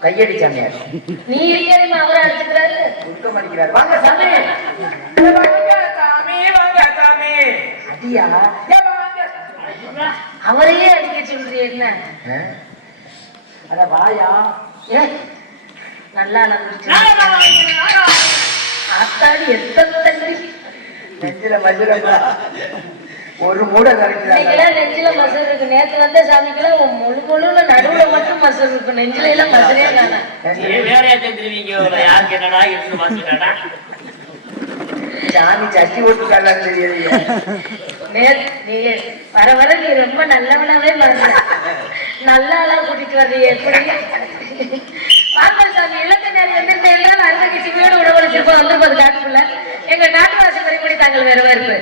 கையடி சாமியார். நீ இருக்கேன்னு அவரை அடிச்சுக்கிறாரு. குடுக்க மாட்டேங்கிறார் வாங்க சாமி. சாமி. வாங்க சாமி. அடியா? அவரையே அடிக்க சொல்றிய என்ன? அட வாயா. ஏ, நல்லா. அத்தாடி எத்தனை நெஞ்சில மதுரமா ஒரு மூடை நெஞ்சில மசர் இருக்கு. நேத்து வந்த உன் முழு முழுல நடுவுல மட்டும் மசர் இருக்கு. நெஞ்சில எல்லாம் மசரே காணோம் யாருக்கு என்னடா இருந்து சாமி சட்டி ஓட்டுக்காரா தெரியலையே வர வர நீ ரொம்ப நல்லவனாவே மறந்த நல்ல ஆளா கூட்டிட்டு வர்றீ எப்படி? வாங்க சாமி இளக்கண்ணாரி வந்திருந்த எல்லாம் அறுபது சிவியோட உணவளிச்சிருப்போம். வந்திருப்பது காட்டுக்குள்ள. எங்க நாட்டுவாசி வரைபடி தாங்கள் வேற வேறு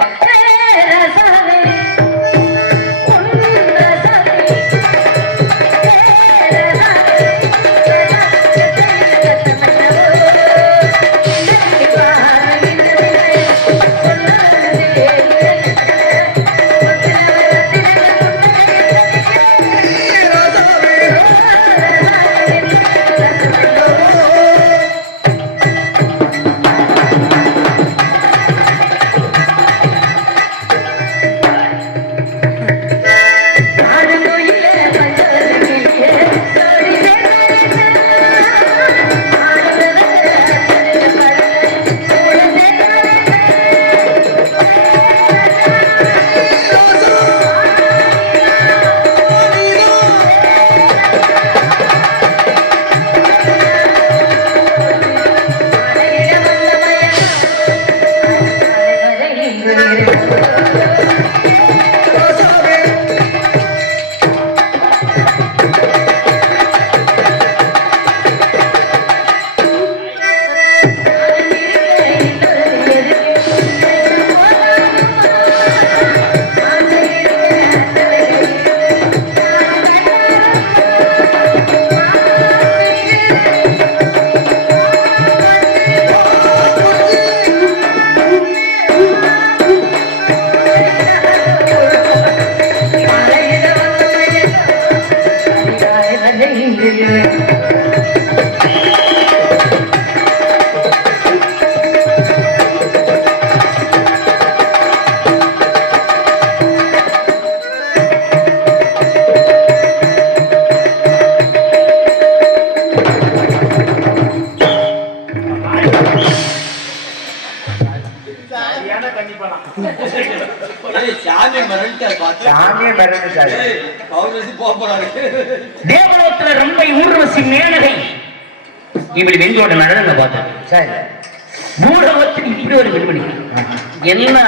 சாமியே போக போறாரு தேவலோகத்துல ரொம்ப ஊர்வசி மேனகை. இப்படி வெஞ்சோட நடனங்க பார்த்தது சரி. பூலோகத்தில் இப்படி ஒரு விடுபடி. என்ன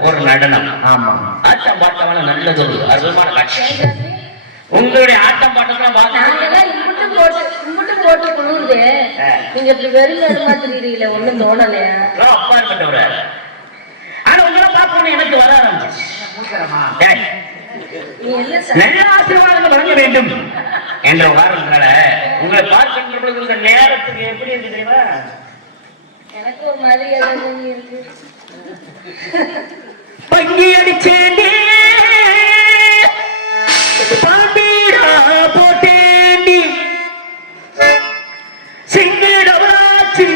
ஒரு நடனம்? ஆமா. ஆட்டம் பாட்டமான நல்லது ஒரு அற்புதமான காட்சி. உங்களுடைய ஆட்டம் பாட்டம்லாம் போட்டு குளிருது நீங்க இப்படி வெறும் நேரமா தெரியுறீங்களே ஒண்ணும் தோணலையா? அப்பாற்பட்டவர். ஆனா உங்களை பார்க்கணும் எனக்கு வர ஆரம்பிச்சு நல்ல ஆசீர்வாதங்கள் வழங்க வேண்டும். என்ற காரணத்தினால உங்களை பார்க்கின்ற பொழுது இந்த நேரத்துக்கு எப்படி இருக்கு தெரியுமா? எனக்கு ஒரு மாதிரி ஏதாவது இருக்கு. பங்கி அடிச்சேண்டி பாண்டீரா போட்டேண்டி. சிங்கிடவாச்சு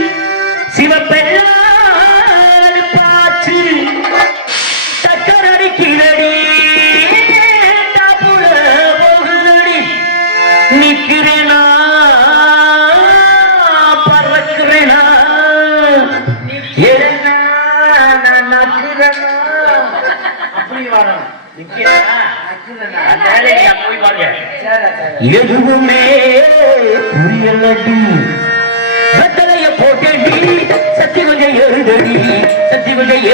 எதுவுமே புரியலடி. வெத்தலைய போட்டேடி சத்தி கொஞ்சம் ஏறுதடி. சத்தி கொஞ்சம்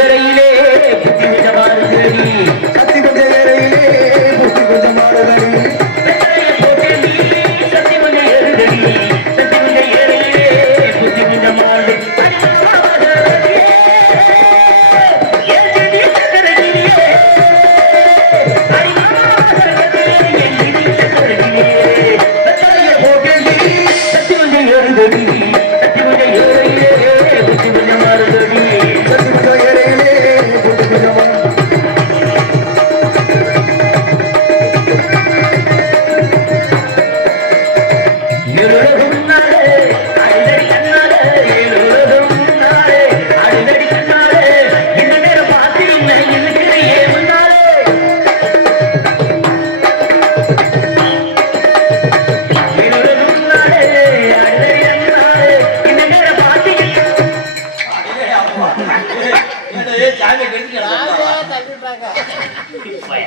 போய்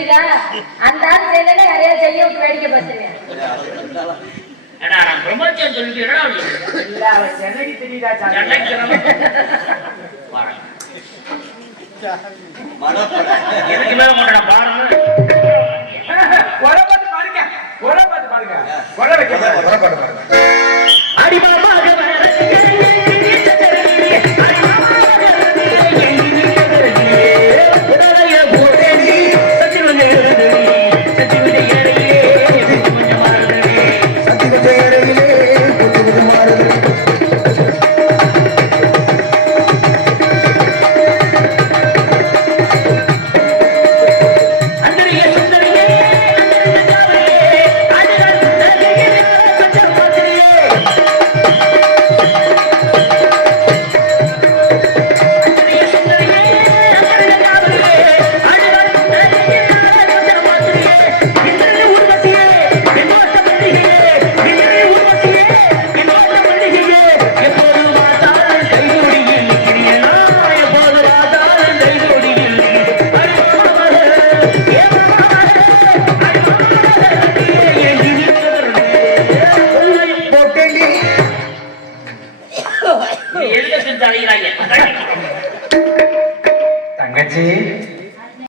இதனாலதான் அந்த ஆளை யாரையா செய்ய வேடிக்கை பார்த்துருவேன். பிரம்மச்சரியம் சொல்லிட்டு சென்னைக்கு தெரியுதா மேல பாருங்க அடிபாபாக வர